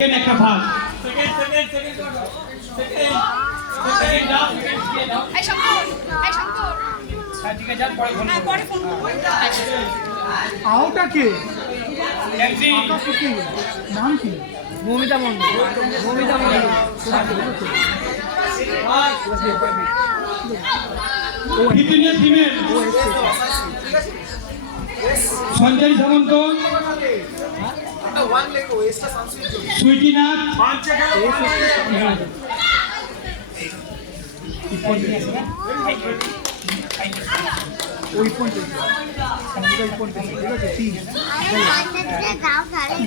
একটা ভাগ আওটা কে নাম কি মমিতা মন্ডল সঞ্জয় সামন্ত সুইটিনাথ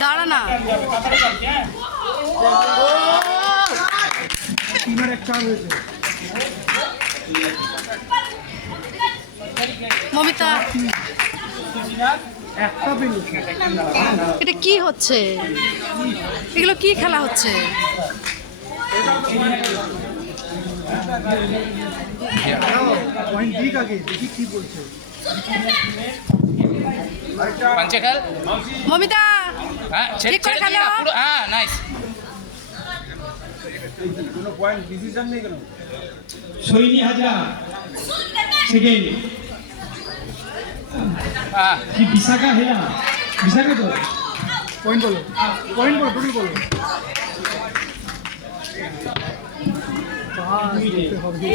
দাঁড়া না তিনের এক চার হয়েছে মমিতা একটা পেয়েছে এটা কি হচ্ছে? এগুলো কি খেলা হচ্ছে? পয়েন্ট দিক আগে দেখি কি বলছে पंचेखल মমিতা हाँ ठीक छेड़ कर दिए ना पूरा हाँ नाइस সৈনী হাজরা সেকেন্ড हाँ কি বিশাখা হেলা বিশাখা তো পয়েন্ট বলো টোটাল বলো পাঁচ দিতে হবে